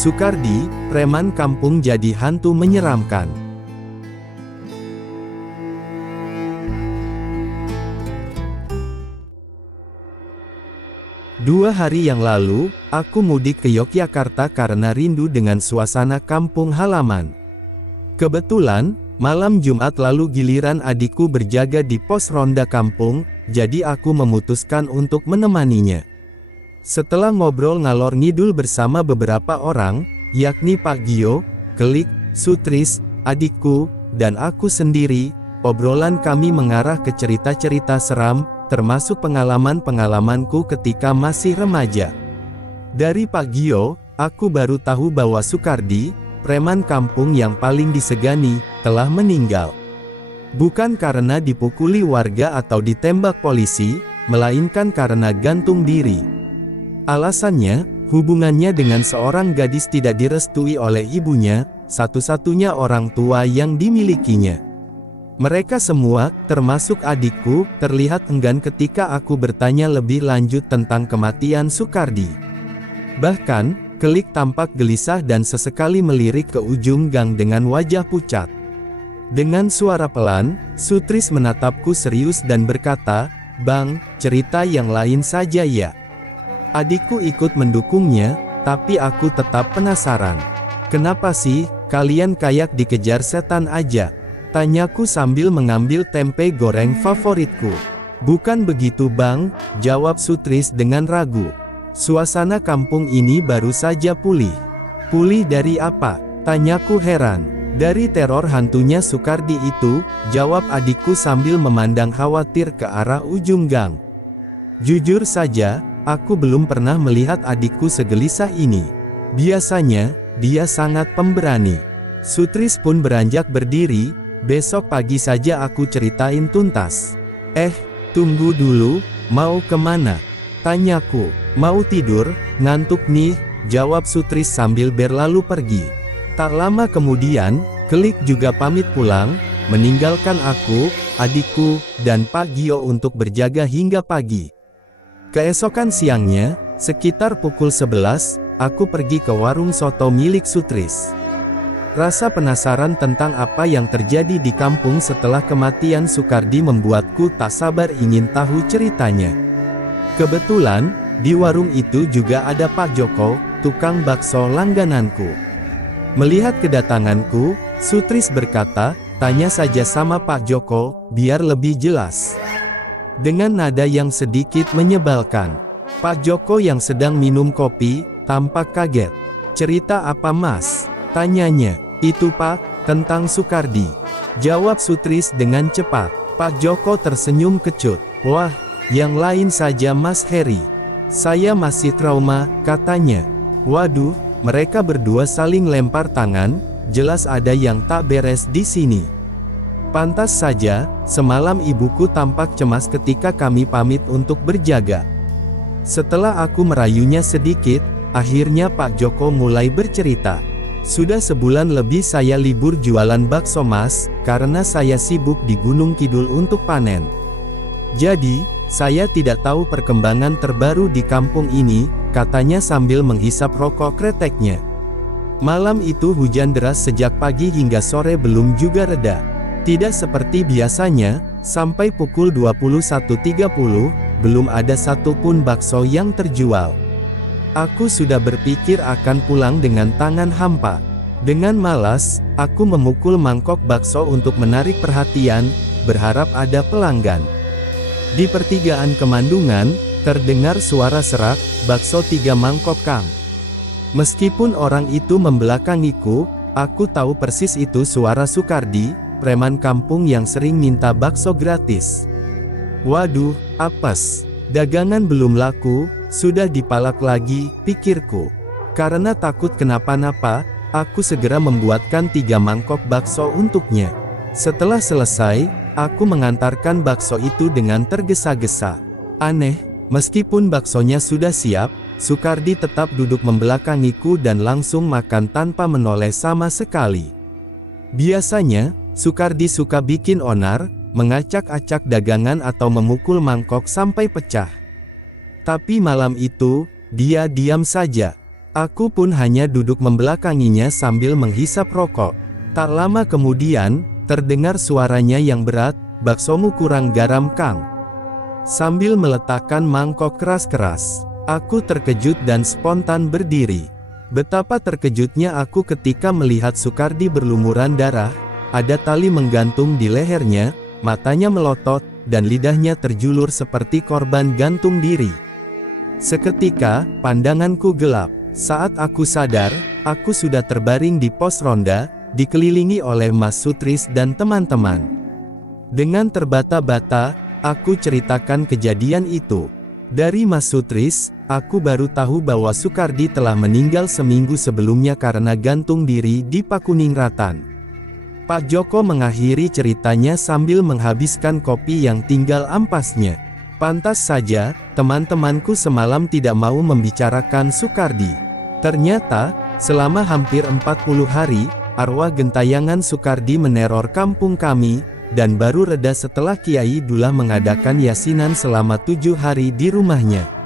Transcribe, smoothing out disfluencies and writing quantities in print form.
Sukardi, preman kampung jadi hantu menyeramkan. Dua hari yang lalu, aku mudik ke Yogyakarta karena rindu dengan suasana kampung halaman. Kebetulan, malam Jumat lalu giliran adikku berjaga di pos ronda kampung, jadi aku memutuskan untuk menemaninya. Setelah ngobrol ngalor ngidul bersama beberapa orang, yakni Pak Gio, Kelik, Sutris, adikku, dan aku sendiri, obrolan kami mengarah ke cerita-cerita seram, termasuk pengalaman-pengalamanku ketika masih remaja. Dari Pak Gio, aku baru tahu bahwa Sukardi, preman kampung yang paling disegani, telah meninggal. Bukan karena dipukuli warga atau ditembak polisi, melainkan karena gantung diri. Alasannya, hubungannya dengan seorang gadis tidak direstui oleh ibunya, satu-satunya orang tua yang dimilikinya. Mereka semua, termasuk adikku, terlihat enggan ketika aku bertanya lebih lanjut tentang kematian Sukardi. Bahkan, Kelik tampak gelisah dan sesekali melirik ke ujung gang dengan wajah pucat. Dengan suara pelan, Sutris menatapku serius dan berkata, "Bang, cerita yang lain saja ya." Adikku ikut mendukungnya, tapi aku tetap penasaran. "Kenapa sih, kalian kayak dikejar setan aja?" tanyaku sambil mengambil tempe goreng favoritku. "Bukan begitu bang," jawab Sutris dengan ragu. "Suasana kampung ini baru saja pulih." "Pulih dari apa?" tanyaku heran. "Dari teror hantunya Sukardi itu," jawab adikku sambil memandang khawatir ke arah ujung gang. Jujur saja, aku belum pernah melihat adikku segelisah ini. Biasanya, dia sangat pemberani. Sutris pun beranjak berdiri. "Besok pagi saja aku ceritain tuntas." Tunggu dulu, mau kemana?" tanyaku. "Mau tidur, ngantuk nih," jawab Sutris sambil berlalu pergi. Tak lama kemudian, Kelik juga pamit pulang, meninggalkan aku, adikku, dan Pak Gio untuk berjaga hingga pagi. Keesokan siangnya, sekitar pukul 11, aku pergi ke warung soto milik Sutris. Rasa penasaran tentang apa yang terjadi di kampung setelah kematian Sukardi membuatku tak sabar ingin tahu ceritanya. Kebetulan, di warung itu juga ada Pak Joko, tukang bakso langgananku. Melihat kedatanganku, Sutris berkata, "Tanya saja sama Pak Joko, biar lebih jelas." Dengan nada yang sedikit menyebalkan. Pak Joko yang sedang minum kopi, tampak kaget. "Cerita apa mas?" tanyanya. "Itu Pak, tentang Sukardi," jawab Sutris dengan cepat. Pak Joko tersenyum kecut. "Wah, yang lain saja Mas Heri. Saya masih trauma," katanya. Waduh, mereka berdua saling lempar tangan, jelas ada yang tak beres di sini. Pantas saja, semalam ibuku tampak cemas ketika kami pamit untuk berjaga. Setelah aku merayunya sedikit, akhirnya Pak Joko mulai bercerita. "Sudah sebulan lebih saya libur jualan bakso mas, karena saya sibuk di Gunung Kidul untuk panen. Jadi, saya tidak tahu perkembangan terbaru di kampung ini," katanya sambil menghisap rokok kreteknya. "Malam itu hujan deras sejak pagi hingga sore belum juga reda. Tidak seperti biasanya, sampai pukul 21.30, belum ada satupun bakso yang terjual. Aku sudah berpikir akan pulang dengan tangan hampa. Dengan malas, aku memukul mangkok bakso untuk menarik perhatian, berharap ada pelanggan. Di pertigaan Kemandungan, terdengar suara serak, 'Bakso 3 mangkok Kang.' Meskipun orang itu membelakangiku, aku tahu persis itu suara Sukardi, preman kampung yang sering minta bakso gratis. Waduh, apes. Dagangan belum laku, sudah dipalak lagi, pikirku. Karena takut kenapa-napa, aku segera membuatkan 3 mangkok bakso untuknya. Setelah selesai, aku mengantarkan bakso itu dengan tergesa-gesa. Aneh, meskipun baksonya sudah siap, Sukardi tetap duduk membelakangiku dan langsung makan tanpa menoleh sama sekali. Biasanya, Sukardi suka bikin onar, mengacak-acak dagangan atau memukul mangkok sampai pecah. Tapi malam itu, dia diam saja. Aku pun hanya duduk membelakanginya sambil menghisap rokok. Tak lama kemudian, terdengar suaranya yang berat, "Baksomu kurang garam, Kang." Sambil meletakkan mangkok keras-keras, aku terkejut dan spontan berdiri. Betapa terkejutnya aku ketika melihat Sukardi berlumuran darah, ada tali menggantung di lehernya, matanya melotot, dan lidahnya terjulur seperti korban gantung diri. Seketika, pandanganku gelap. Saat aku sadar, aku sudah terbaring di pos ronda, dikelilingi oleh Mas Sutris dan teman-teman. Dengan terbata-bata, aku ceritakan kejadian itu. Dari Mas Sutris, aku baru tahu bahwa Sukardi telah meninggal seminggu sebelumnya karena gantung diri di Pakuningratan. Pak Joko mengakhiri ceritanya sambil menghabiskan kopi yang tinggal ampasnya. Pantas saja, teman-temanku semalam tidak mau membicarakan Sukardi. Ternyata, selama hampir 40 hari, arwah gentayangan Sukardi meneror kampung kami, dan baru reda setelah Kiai Dullah mengadakan yasinan selama 7 hari di rumahnya.